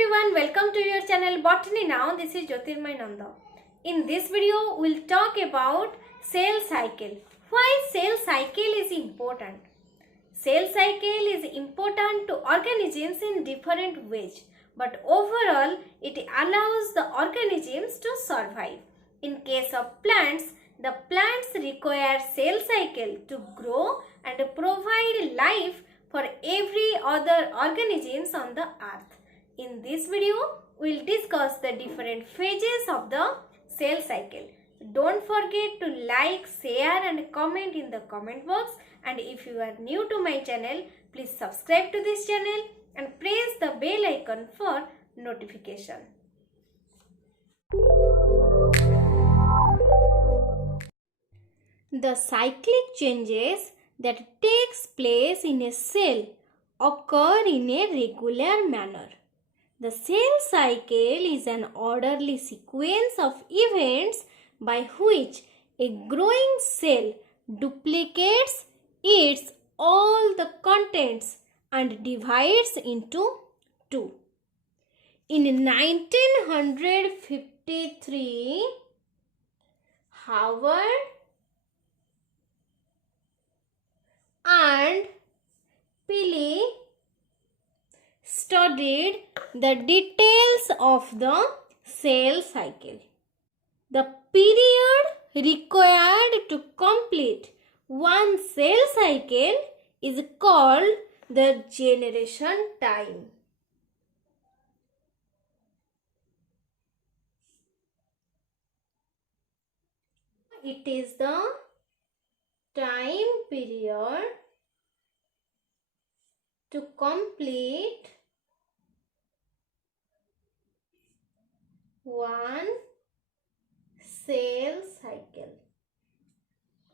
everyone, welcome to your channel Botany Now. This is Jyotirmay Nanda. In this video, we'll talk about cell cycle. Why cell cycle is important? Cell cycle is important to organisms in different ways, but overall it allows the organisms to survive. In case of plants, the plants require cell cycle to grow and provide life for every other organisms on the earth. In this video, we will discuss the different phases of the cell cycle. Don't forget to like, share and comment in the comment box. And if you are new to my channel, please subscribe to this channel and press the bell icon for notification. The cyclic changes that takes place in a cell occur in a regular manner. The cell cycle is an orderly sequence of events by which a growing cell duplicates its all the contents and divides into two. In 1953, Howard and Pilley studied the details of the cell cycle. The period required to complete one cell cycle is called the generation time. It is the time period to complete one cell cycle.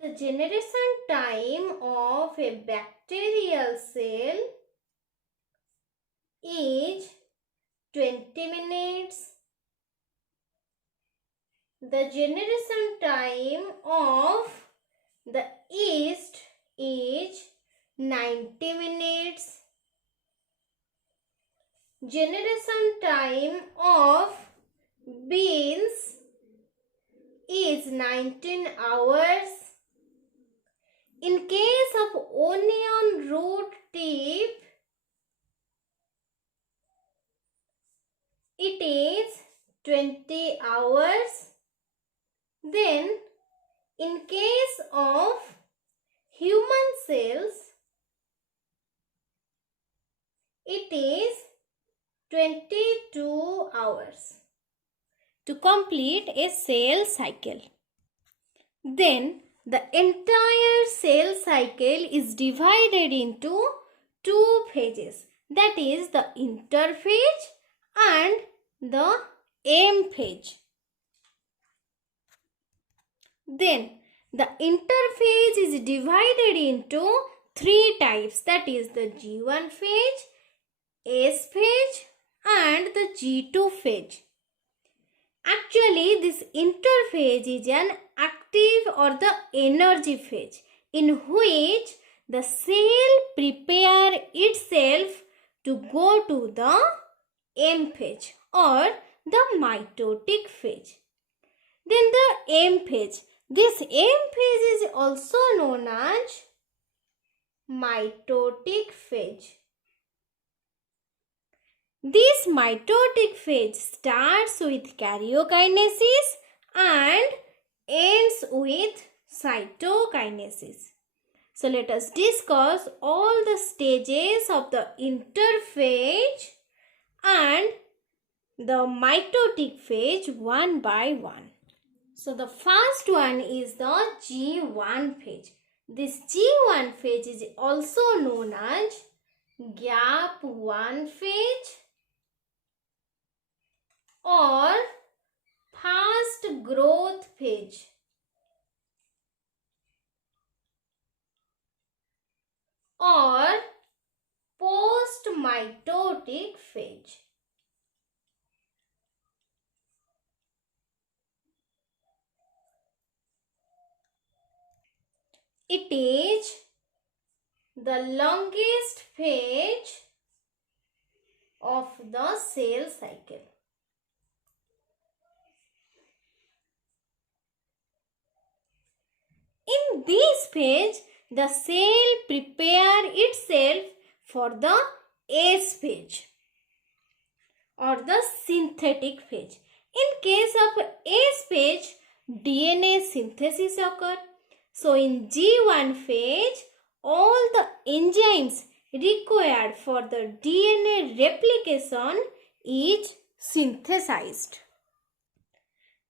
The generation time of a bacterial cell is 20 minutes. The generation time of the yeast is 90 minutes. Generation time of beans is 19 hours. In case of onion root tip, it is 20 hours. Then, in case of human cells, it is 22 hours to complete a cell cycle. Then, the entire cell cycle is divided into two phases, that is the interphase and the M phase. Then the interphase is divided into three types, that is the G1 phase, S phase and the G2 phase. Actually, this interphase is an active or the energy phase in which the cell prepares itself to go to the M phase or the mitotic phase. Then the M phase. This M phase is also known as mitotic phase. This mitotic phase starts with karyokinesis and ends with cytokinesis. So let us discuss all the stages of the interphase and the mitotic phase one by one. So the first one is the G1 phase. This G1 phase is also known as gap 1 phase or fast growth phase. Or post-mitotic phase. It is the longest phase of the cell cycle. In this phase, the cell prepares itself for the S phase or the synthetic phase. In case of S phase, DNA synthesis occurs. So in G1 phase, all the enzymes required for the DNA replication is synthesized.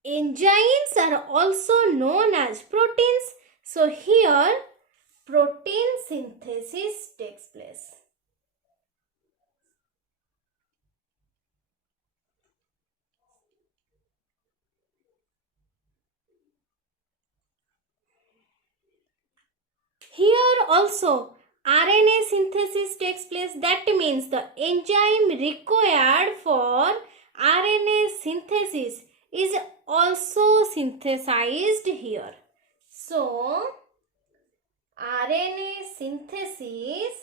Enzymes are also known as proteins. So here protein synthesis takes place. Here also RNA synthesis takes place. That means the enzyme required for RNA synthesis is also synthesized here. So RNA synthesis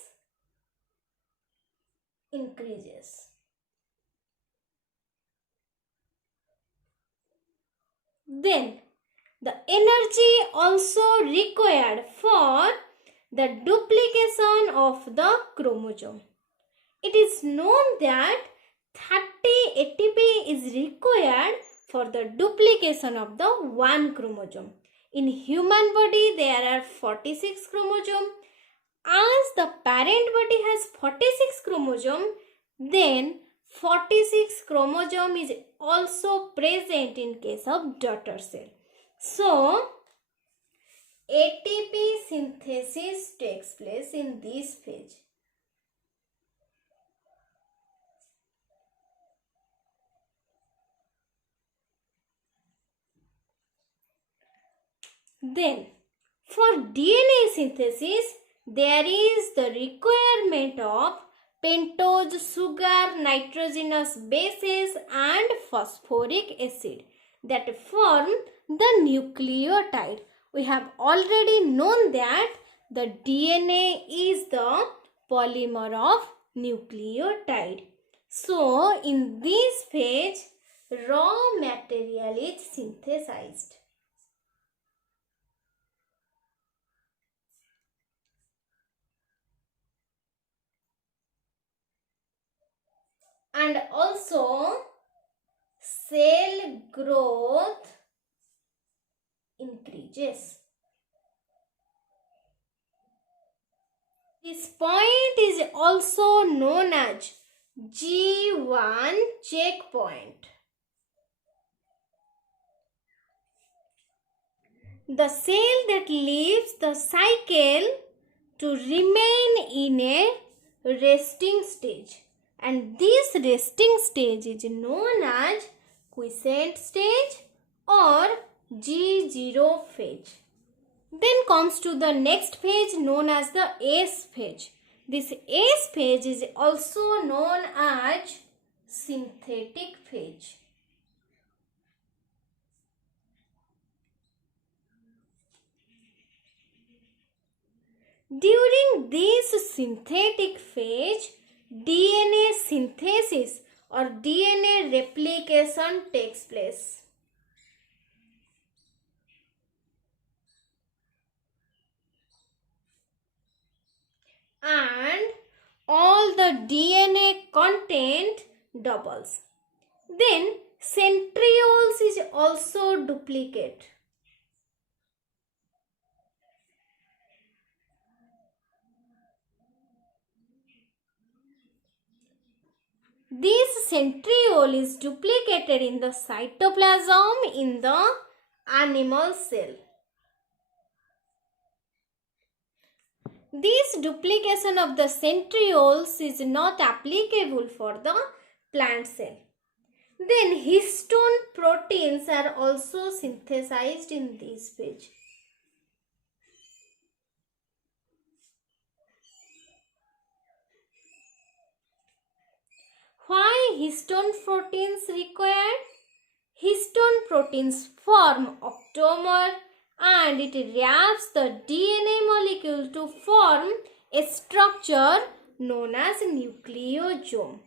increases. Then the energy also required for the duplication of the chromosome. It is known that 30 ATP is required for the duplication of the one chromosome. In human body there are 46 chromosomes. As the parent body has 46 chromosomes, then 46 chromosome is also present in case of daughter cell. So ATP synthesis takes place in this phase. Then for DNA synthesis, there is the requirement of pentose, sugar, nitrogenous bases and phosphoric acid that form the nucleotide. We have already known that the DNA is the polymer of nucleotide. So in this phase, raw material is synthesized. And also cell growth increases. This point is also known as G1 checkpoint. The cell that leaves the cycle to remain in a resting stage, and this resting stage is known as quiescent stage or G0 phase. Then comes to the next phase known as the S phase. This S phase is also known as synthetic phase. During this synthetic phase, DNA synthesis or DNA replication takes place. And all the DNA content doubles. Then centrioles is also duplicate. This centriole is duplicated in the cytoplasm in the animal cell. This duplication of the centrioles is not applicable for the plant cell. Then histone proteins are also synthesized in this phase. Why histone proteins required? Histone proteins form octamer and it wraps the DNA molecule to form a structure known as nucleosome.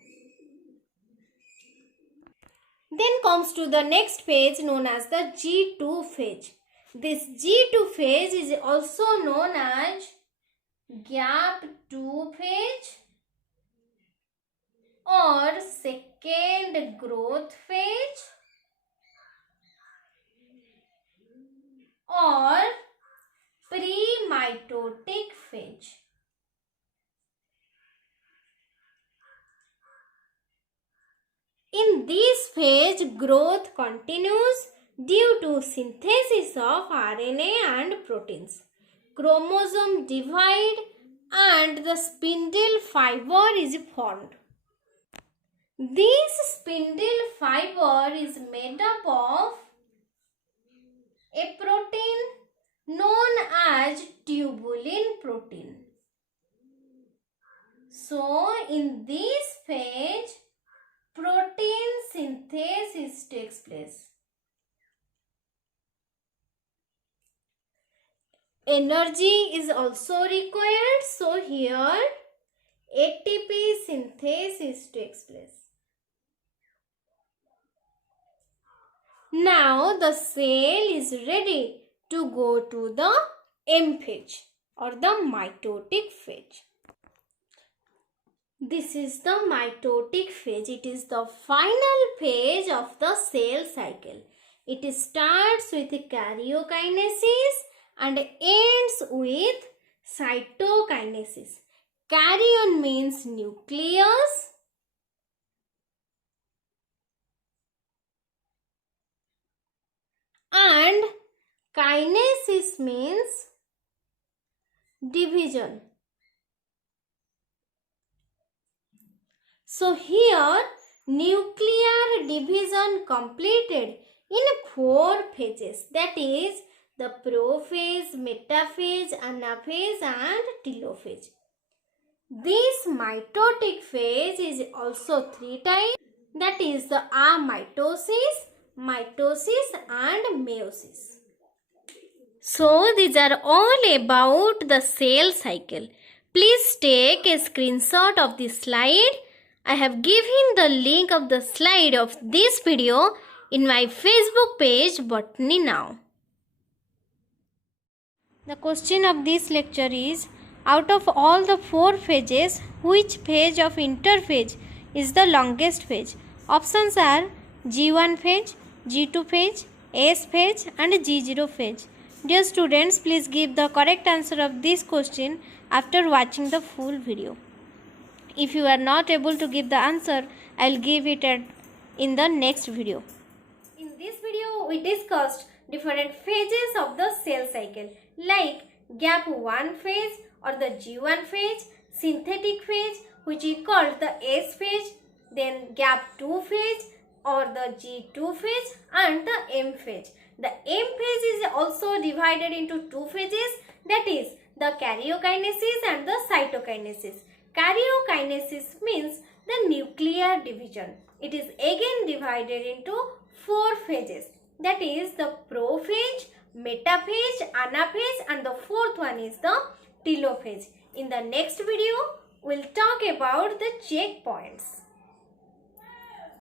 Then comes to the next phase known as the G2 phase. This G2 phase is also known as gap 2 phase or second growth phase or pre-mitotic phase. In this phase, growth continues due to synthesis of RNA and proteins. Chromosome divide and the spindle fiber is formed. This spindle fiber is made up of a protein known as tubulin protein. So, in this phase, protein synthesis takes place. Energy is also required. So, here ATP synthesis takes place. Now, the cell is ready to go to the M phase or the mitotic phase. This is the mitotic phase. It is the final phase of the cell cycle. It starts with karyokinesis and ends with cytokinesis. Karyon means nucleus and kinesis means division. So here nuclear division completed in 4 phases, that is the prophase, metaphase, anaphase and telophase. This mitotic phase is also 3 types, that is the amitosis, mitosis and meiosis. So these are all about the cell cycle. Please take a screenshot of this slide. I have given the link of the slide of this video in my Facebook page Botany Now. The question of this lecture is, out of all the 4 phases, which phase of interphase is the longest phase? Options are G1 phase, G2 phase, S phase and G0 phase. Dear students, please give the correct answer of this question after watching the full video. If you are not able to give the answer, I will give it in the next video. In this video, we discussed different phases of the cell cycle like gap 1 phase or the G1 phase, synthetic phase which is called the S phase, then gap 2 phase or the G2 phase and the M phase. The M phase is also divided into 2 phases, that is the karyokinesis and the cytokinesis. Karyokinesis means the nuclear division. It is again divided into 4 phases, that is the prophase, metaphase, anaphase and the 4th one is the telophase. In the next video, we will talk about the checkpoints.